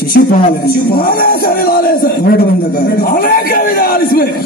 ಶಿಶುಪಾಲ ಹೊರಟು ಬಂದಾಗ ಅನೇಕ ವಿಧ ಆಲಿಸಬೇಕು.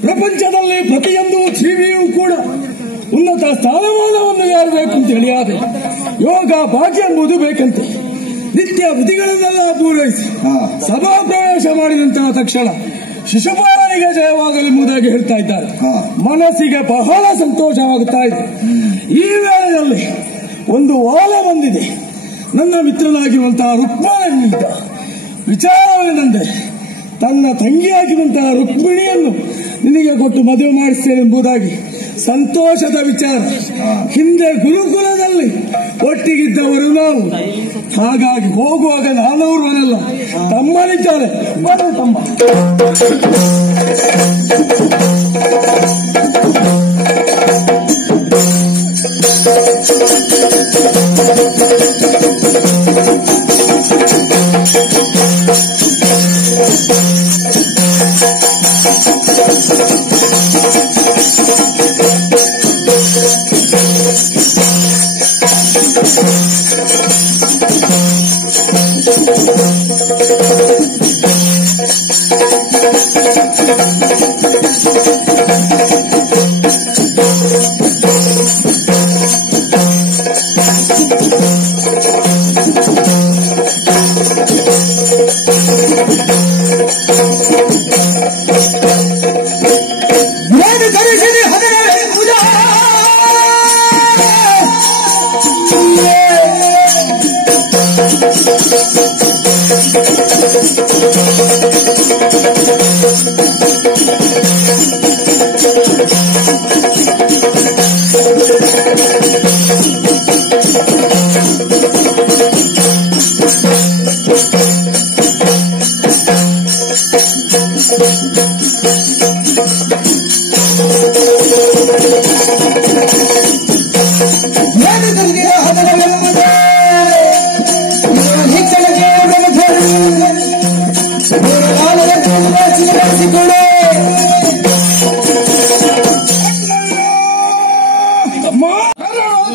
ಪ್ರಪಂಚದಲ್ಲಿ ಪ್ರತಿಯೊಂದು ಜೀವಿಯೂ ಕೂಡ ಉನ್ನತ ಸ್ಥಾನಮಾನವನ್ನು ಯಾರಬೇಕು ಅಂತ ಹೇಳಿಯಾದೆ ಯೋಗ ಭಾಗ್ಯ ಎಂಬುದು ಬೇಕಂತೆ. ನಿತ್ಯ ವಿಧಿಗಳನ್ನೆಲ್ಲ ಪೂರೈಸಿ ಸಭಾ ಪ್ರವೇಶ ಮಾಡಿದಂತಹ ತಕ್ಷಣ ಶಿಶುಪಾಲನಿಗೆ ಜಯವಾಗಲೆಂಬುದಾಗಿ ಹೇಳ್ತಾ ಇದ್ದಾರೆ. ಮನಸ್ಸಿಗೆ ಬಹಳ ಸಂತೋಷವಾಗುತ್ತಾ ಇದೆ. ಈ ವೇಳೆಯಲ್ಲಿ ಒಂದು ವಾಲ ಬಂದಿದೆ. ನನ್ನ ಮಿತ್ರನಾಗಿರುವಂತಹ ರುಕ್ಮಿಣಿಯಿಂದ ವಿಚಾರವೇನೆಂದರೆ ತನ್ನ ತಂಗಿಯಾಗಿರುವಂತಹ ರುಕ್ಮಿಣಿಯನ್ನು ನಿನಗೆ ಕೊಟ್ಟು ಮದುವೆ ಮಾಡಿಸ್ತೇನೆಂಬುದಾಗಿ ಸಂತೋಷದ ವಿಚಾರ. ಹಿಂದೆ ಗುರುಕುಲದಲ್ಲಿ ಒಟ್ಟಿಗಿದ್ದವರು ನಾವು. ಹಾಗಾಗಿ ಹೋಗುವಾಗ ನಾನವರವರೆಲ್ಲ ತಮ್ಮನಿದ್ದಾರೆ. ಬರು ತಮ್ಮ.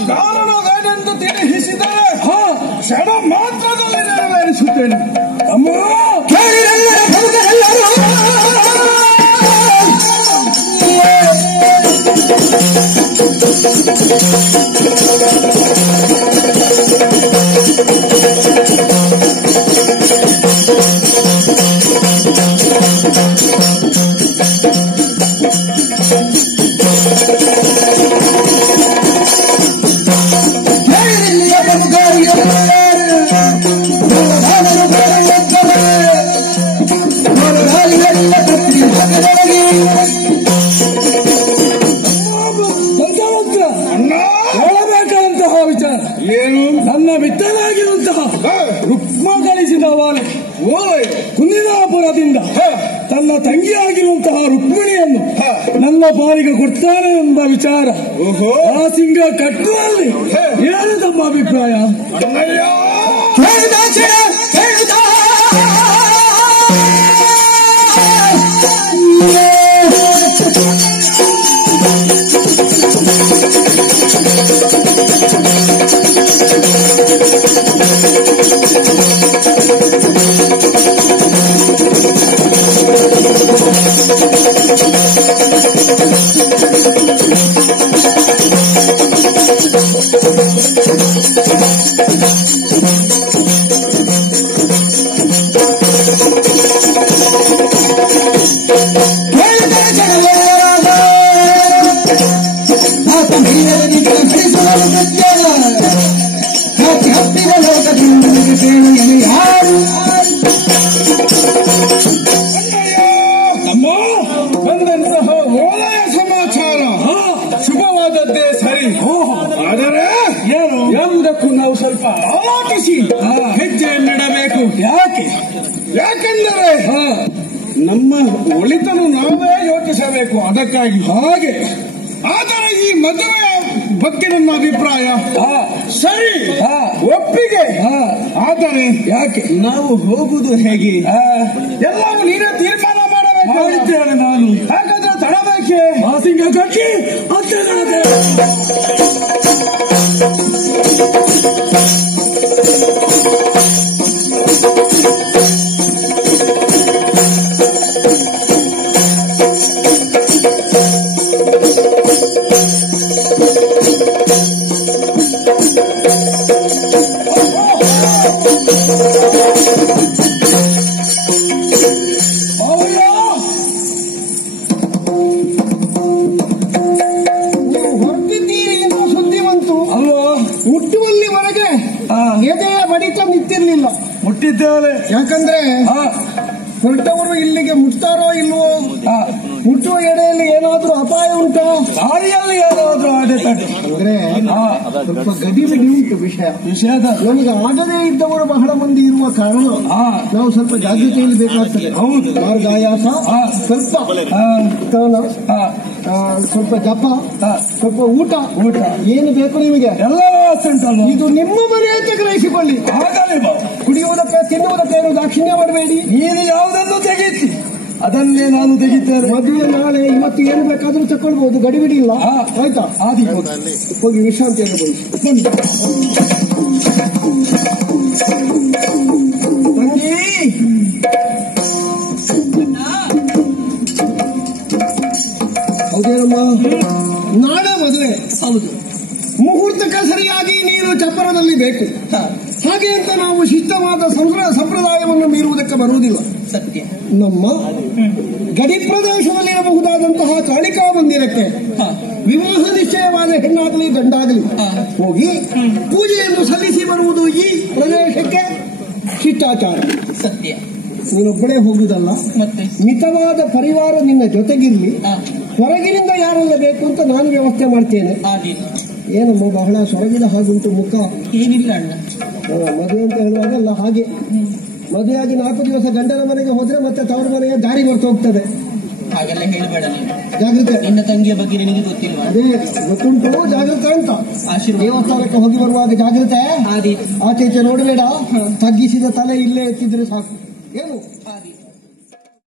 ಕಾರಣವೇನೆಂದು ತಿಳಿಸಿದರೆ ಕ್ಷಣ ಮಾತ್ರದಲ್ಲಿ ನೆರವೇರಿಸುತ್ತೇನೆ. ಅಮ್ಮ ಹೇಳಬೇಕಾದಂತಹ ಏನು? ನನ್ನ ಮಿತ್ರನಾಗಿರುವಂತಹ ರುಕ್ಮ ಗಳಿಸಿದ ವಾಲೆ ಕುಂದಿನಾಪುರದಿಂದ ತನ್ನ ತಂಗಿಯಾಗಿರುವಂತಹ ರುಕ್ಮಿಣಿಯನ್ನು ನನ್ನ ಪಾಲಿಗೆ ಕೊಡ್ತಾನೆ ಎಂಬ ವಿಚಾರ ಆ ಸಿಂಗ ಕಟ್ಟುವಲ್ಲಿ ಏನು ತಮ್ಮ ಅಭಿಪ್ರಾಯ? ಬಂದಂತಹ ಓಲೆಯ ಸಮಾಚಾರ ಶುಭವಾದದ್ದೇ ಸರಿ. ಆದರೆ ಏನು ಎಂಬುದಕ್ಕೂ ನಾವು ಸ್ವಲ್ಪ ಆಲೋಚಿಸಿ ಹೆಜ್ಜೆಯನ್ನಿಡಬೇಕು. ಯಾಕೆಂದರೆ ನಮ್ಮ ಒಳಿತನ್ನು ನಾವೇ ಯೋಚಿಸಬೇಕು. ಅದಕ್ಕಾಗಿ ಹಾಗೆ. ಆದರೆ ಈ ಮದುವೆಯ ಬಗ್ಗೆ ನನ್ನ ಅಭಿಪ್ರಾಯ ಸರಿ, ಒಪ್ಪಿಗೆ. ಆದರೆ ಯಾಕೆ ನಾವು ಹೋಗುವುದು ಹೇಗೆ? ಎಲ್ಲವೂ ನೀವೇ ತೀರ್ಮಾನ ಮಾಡಬೇಕು. ನಾನು ಹಾಗಾದ್ರೆ ತಡಬೇಕೆ? ಮಾಸಿಂಗ ಕಟ್ಟಿ ಮುಟ್ಟುವಲ್ಲಿವರೆಗೆ ಎದೆಯ ಬಡಿತ ನಿಂತಿರ್ಲಿಲ್ಲ. ಮುಟ್ಟಿದ್ದೇವೆ. ಯಾಕಂದ್ರೆ ಹೊರಟವರು ಇಲ್ಲಿಗೆ ಮುಟ್ತಾರೋ ಇಲ್ವೋ, ಮುಟ್ಟುವ ಎಡೆಯಲ್ಲಿ ಏನಾದ್ರೂ ಅಪಾಯ ಉಂಟೋ, ದಾರಿಯಲ್ಲಿ ಏನಾದ್ರೂ ಅಡೆತಡೆ ಅಂದ್ರೆ ಸ್ವಲ್ಪ ಗಡಿಬಿಡಿ ಉಂಟು ವಿಷಯದ. ನಮಗೆ ಆಗದೇ ಇದ್ದವರು ಬಹಳ ಮಂದಿ ಇರುವ ಕಾರಣ ನಾವು ಸ್ವಲ್ಪ ಜಾಗೃತಿಯಲ್ಲಿ ಬೇಕಾಗ್ತದೆ. ಹೌದು, ಮಾರ್ಗಾಯಾಸ, ಸ್ವಲ್ಪ ಸ್ವಲ್ಪ ಜಪ, ಸ್ವಲ್ಪ ಊಟ ಏನು ಬೇಕು ನಿಮಗೆ ಎಲ್ಲ ವ್ಯವಸ್ಥೆ ಉಂಟಲ್ಲ. ಇದು ನಿಮ್ಮ ಮನೆ ಅಂತ ಗ್ರಹಿಸಿಕೊಳ್ಳಿ. ಹಾಗಲೇ ಕುಡಿಯುವುದಕ್ಕೆ ತಿನ್ನುವುದಕ್ಕೆ ಏನು ದಾಕ್ಷಿಣ್ಯ ಮಾಡಬೇಡಿ. ನೀನು ಯಾವುದನ್ನು ತೆಗೀತಿ ಅದನ್ನೇ ನಾನು ತೆಗಿತೇನೆ. ಮದುವೆ ನಾಳೆ ಇವತ್ತು ಏನು ಬೇಕಾದ್ರೂ ತಕೊಳ್ಬಹುದು, ಗಡಿಬಿಡಿ ಇಲ್ಲ. ಆಯ್ತಾ? ಆದಿ ಹೋಗಿ ವಿಶ್ರಾಂತಿಯನ್ನು ಬನ್ನಿ. ಹೌದೇನಮ್ಮ, ನಾಳೆ ಮದುವೆ. ಹೌದು, ಮುಹೂರ್ತಕ್ಕೆ ಸರಿಯಾಗಿ ನೀನು ಚಪ್ಪರದಲ್ಲಿ ಬೇಕು. ಹಾಗೆ ಅಂತ ನಾವು ಶಿಷ್ಟವಾದ ಸಂಪ್ರದಾಯವನ್ನು ಮೀರುವುದಕ್ಕೆ ಬರುವುದಿಲ್ಲ. ಸತ್ಯ. ನಮ್ಮ ಗಡಿ ಪ್ರದೇಶದಲ್ಲಿರಬಹುದಾದಂತಹ ಕಾಳಿಕಾ ಮಂದಿರಕ್ಕೆ ವಿವಾಹ ನಿಶ್ಚಯವಾದ ಹೆಣ್ಣಾಗಲಿ ಗಂಡಾಗಲಿ ಹೋಗಿ ಪೂಜೆಯನ್ನು ಸಲ್ಲಿಸಿ ಬರುವುದು ಈ ಪ್ರದೇಶಕ್ಕೆ ಶಿಷ್ಟಾಚಾರ. ಸತ್ಯ. ನೀನೊಬ್ಬಳೇ ಹೋಗುವುದಲ್ಲ, ಮತ್ತೆ ಮಿತವಾದ ಪರಿವಾರ ನಿನ್ನ ಜೊತೆಗಿರ್ಲಿ. ಹೊರಗಿನಿಂದ ಯಾರೆಲ್ಲ ಬೇಕು ಅಂತ ನಾನು ವ್ಯವಸ್ಥೆ ಮಾಡ್ತೇನೆ. ಏನಮ್ಮ ಬಹಳ ಸೊರಗಿದ ಹಾಗುಂಟು ಮುಖ. ಏನಿಲ್ಲ ಅಣ್ಣ, ಮದುವೆ ಅಂತ ಹೇಳುವಾಗೆಲ್ಲ ಹಾಗೆ. ಮದುವೆಯಾಗಿ 4 ದಿವಸ ಗಂಡನ ಮನೆಗೆ ಹೋದ್ರೆ ಮತ್ತೆ ತವರ ಮನೆಗೆ ದಾರಿ ಬರ್ತು ಹೋಗ್ತದೆ. ಹಾಗೆಲ್ಲ ಹೇಳಬೇಡ. ಜಾಗೃತೆ. ನಿನ್ನ ತಂಗಿಯ ಬಗ್ಗೆ ನಿನಗೆ ಗೊತ್ತಿಲ್ಲ. ಅದೇ ಗೊತ್ತುಂಟು, ಜಾಗೃತೆ ಅಂತ. ದೇವಸ್ಥಾನಕ್ಕೆ ಹೋಗಿ ಬರುವಾಗ ಜಾಗೃತೆ. ಆಚೆ ಈಚೆ ನೋಡಬೇಡ. ತಗ್ಗಿಸಿದ ತಲೆ ಇಲ್ಲೇ ಎತ್ತಿದ್ರೆ ಸಾಕು. ಏನು